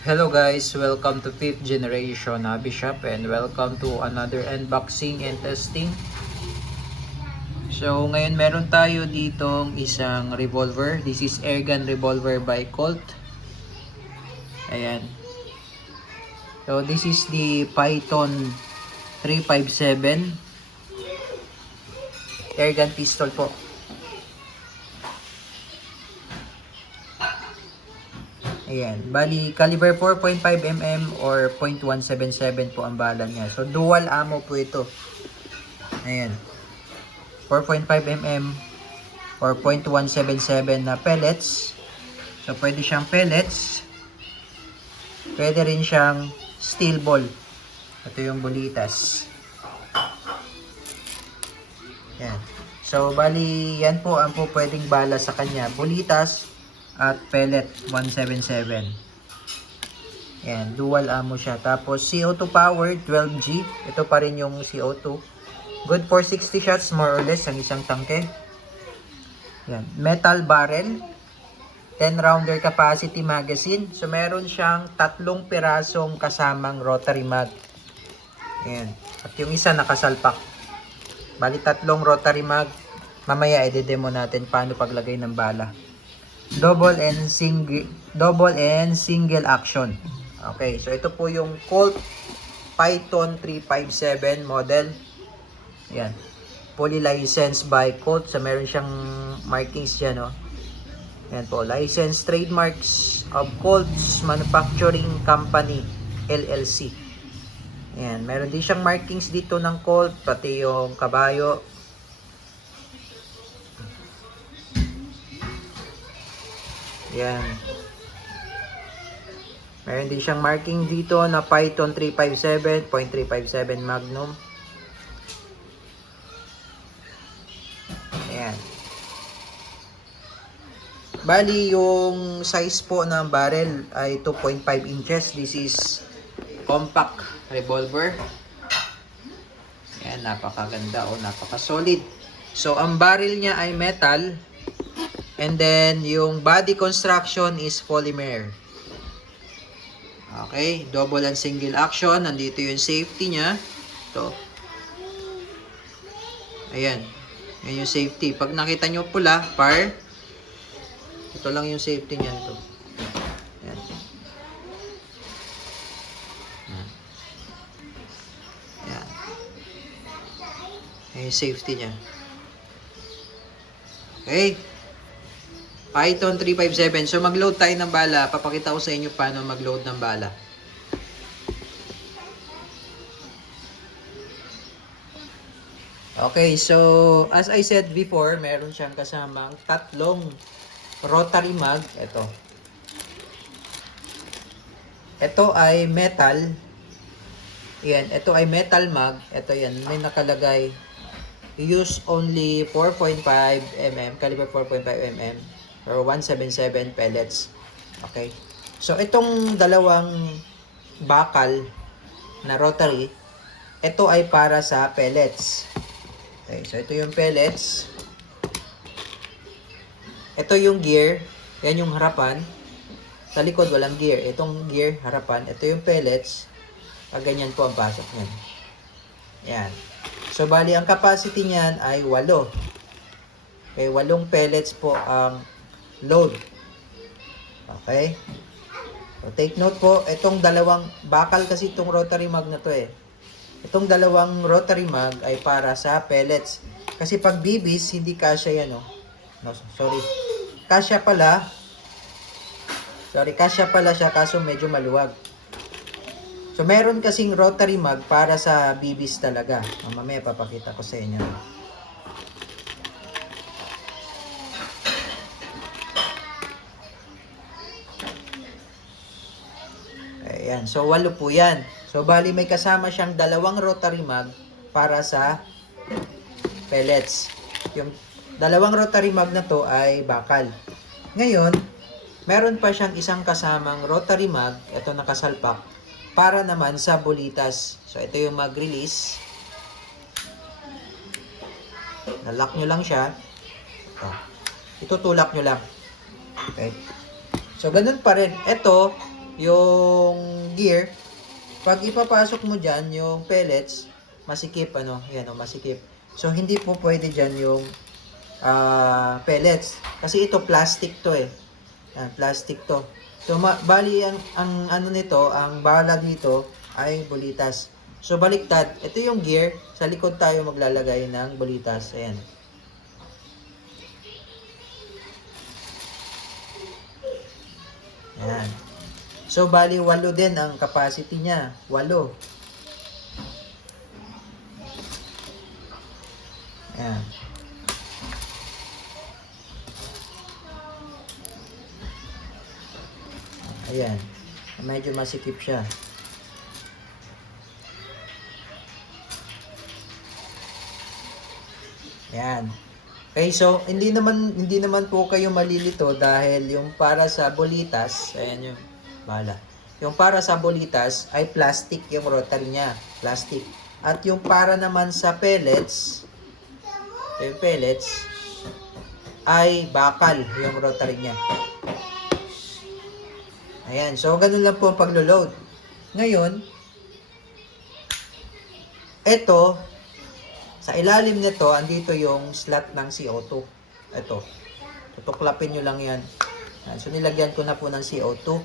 Hello guys, welcome to 5th generation Hobby Shop and welcome to another unboxing and testing. So ngayon meron tayo ditong isang revolver. This is airgun revolver by Colt. Ayan. So this is the Python 357 airgun pistol po. Ayan, bali caliber 4.5mm or .177 po ang bala niya. So dual ammo po ito. Ayan. 4.5mm or .177 na pellets. So pwede siyang pellets. Pwede rin siyang steel ball. Ito yung bulitas. Ayan. So bali yan po ang po pwedeng bala sa kanya. Bulitas at pellet 177. Ayan, dual ammo siya. Tapos CO2 powered 12G. Ito pa rin yung CO2. Good for 60 shots more or less ang isang tangke. Ayan, metal barrel. 10 rounder capacity magazine. So meron siyang 3 pirasong kasamang rotary mag. Ayan. At yung isa nakasalpak. Bali 3 rotary mag. Mamaya i-demo natin paano paglagay ng bala. Double and single action. Okay, so ito po yung Colt Python 357 model. Yan. Fully licensed by Colt. So meron siyang markings diyan, no. Yan po, license trademarks of Colt's Manufacturing Company LLC. Yan, meron din siyang markings dito ng Colt, pati yung kabayo. Yan. Meron din siyang marking dito na Python 357, .357 Magnum. Ayan. Bali, yung size po ng barrel ay 2.5 inches. This is compact revolver. Ayan, napakaganda o napaka-solid. So, ang barrel niya ay metal. And then, yung body construction is polymer. Okay, double and single action. Nandito yung safety niya. Ito. Ayan. Yan yung safety. Pag nakita nyo pula, par, ito lang yung safety niya. Ito. Ayan. Ayan. Yan yung safety niya. Okay. Python 357. So mag-load tayo ng bala. Papakita ko sa inyo paano mag-load ng bala. Okay, so as I said before, meron siyang kasamang 3 rotary mag. Ito ay metal. Yan, ito ay metal mag. Ito yan, may nakalagay use only 4.5mm, caliber 4.5mm. Or 177 pellets. Okay. So, itong dalawang bakal na rotary, ito ay para sa pellets. Okay. So, ito yung pellets. Ito yung gear. Yan yung harapan. Sa likod, walang gear. Itong gear, harapan. Ito yung pellets. Ganyan po ang pasok niyan. Yan. So, bali, ang capacity niyan ay 8. Okay, 8 pellets po ang load. Okay? So, take note po, itong dalawang bakal kasi itong rotary mag na to eh. Itong dalawang rotary mag ay para sa pellets. Kasi pag bibis, hindi kasya yan, oh. No, sorry. Kasya pala. Sorry, kasya pala siya kaso medyo maluwag. So, meron kasing rotary mag para sa bibis talaga. Mamaya papakita ko sa inyo. Ayan. So, 8 po yan. So, bali may kasama siyang 2 rotary mag para sa pellets. Yung 2 rotary mag na to ay bakal. Ngayon, meron pa siyang isang kasamang rotary mag, ito nakasalpak, para naman sa bulitas. So, ito yung mag-release. Nalock nyo lang siya. Ito. Itutulak nyo lang. Okay. So, ganun pa rin. Ito, yung gear, pag ipapasok mo dyan yung pellets, masikip yan masikip. So hindi po pwede dyan yung pellets. Kasi ito plastic to eh. Yan, plastic to. So bali ang ano nito, ang bala dito ay bulitas. So baliktad, ito yung gear, sa likod tayo maglalagay ng bulitas. Ayan. Ayan. So bali 8 din ang capacity niya, 8. Ayan. Ayan. Medyo masikip siya. Ayan. Okay, so hindi naman po kayo malilito dahil yung para sa bolitas, ayan yung bala. Yung para sa bolitas ay plastic yung rotary niya, plastic. At yung para naman sa pellets, yung pellets ay bakal yung rotary niya. Ayan, so ganun lang po ang paglo-load. Ngayon, ito, sa ilalim nito, andito yung slot ng CO2. Ito, tutuklapin nyo lang yan. So nilagyan ko na po ng CO2.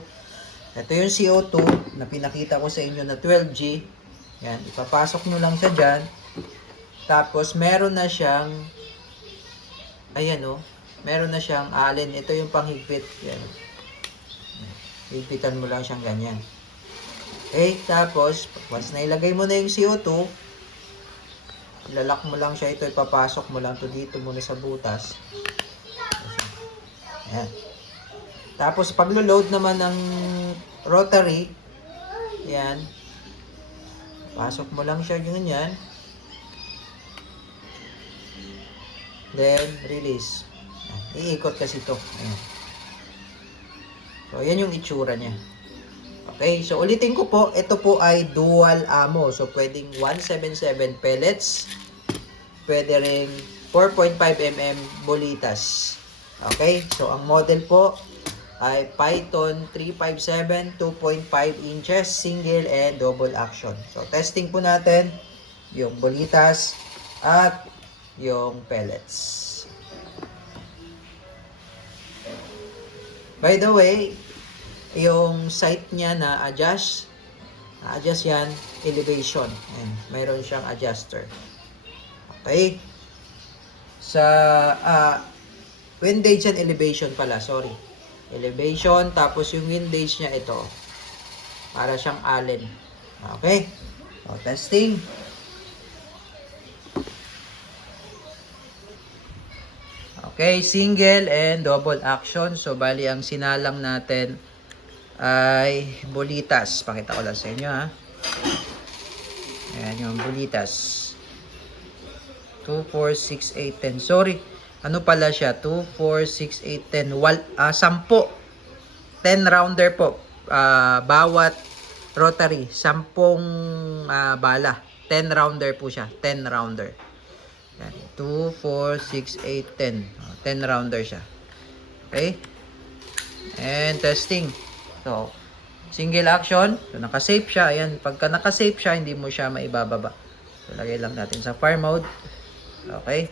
Ito yung CO2 na pinakita ko sa inyo na 12G. Yan, ipapasok nyo lang siya dyan. Tapos meron na siyang, ayan o, meron na siyang allen. Ito yung panghigpit. Yan. Higpitan mo lang siyang ganyan. Okay, tapos once na ilagay mo na yung CO2, ilalak mo lang siya, ito ipapasok mo lang to dito muna sa butas. Ayan. Tapos paglo-load naman ng rotary, yan, pasok mo lang siya ganyan, then release. Iikot kasi ito. Ayan. So, yan yung itsura niya. Okay, so ulitin ko po, ito po ay dual ammo. So, pwedeng 177 pellets, pwede ring 4.5mm bolitas. Okay, so ang model po ay Python 357 2.5 inches, single and double action. So, testing po natin yung bolitas at yung pellets. By the way, yung sight niya na adjust yan, elevation. Ayan, mayroon siyang adjuster. Okay. Sa windage and elevation pala, sorry. Elevation, tapos yung windage niya ito. Para siyang allen. Okay. So, testing. Okay, single and double action. So, bali ang sinalang natin ay bolitas. Pakita ko lang sa inyo ha. Ayan yung bolitas. 2, 4, 6, 8, 10. Sorry. Ano pala siya? 2, 4, 6, 8, 10. 10. 10 rounder po. Bawat rotary. 10 bala. 10 rounder po siya. 10 rounder. Ayan. 2, 4, 6, 8, 10. 10 rounder siya. Okay? And testing. So, single action. So, naka-save siya. Ayan. Pagka naka-save siya, hindi mo siya maibababa. So, lagay lang natin sa fire mode. Okay.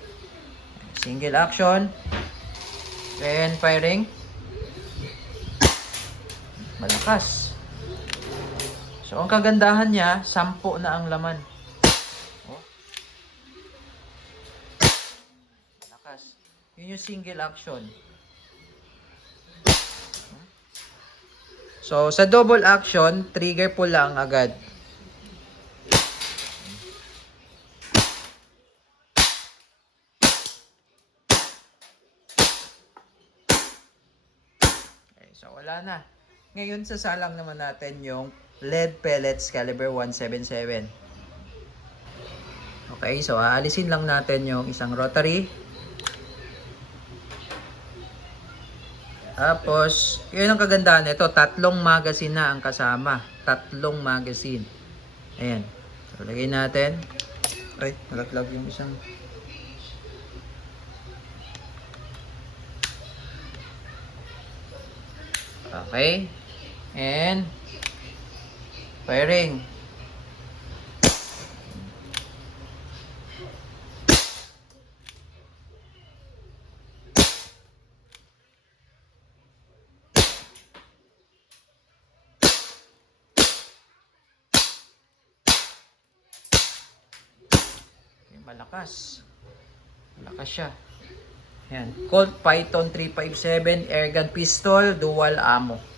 Single action. Then, firing. Malakas. So, ang kagandahan niya, 10 na ang laman. Oh. Malakas. Yun yung single action. So, sa double action, trigger po lang agad. Okay, so, wala na. Ngayon, sasalang naman natin yung lead pellets caliber 177. Okay, so aalisin lang natin yung isang rotary. Tapos, yun ang kagandahan nito, 3 magazine na ang kasama. 3 magazine. Ayan. So, lagay natin. Ay, nalaglag yung isang. Okay. And firing. Malakas. Malakas siya. Yan. Colt Python 357 airgun pistol, dual ammo.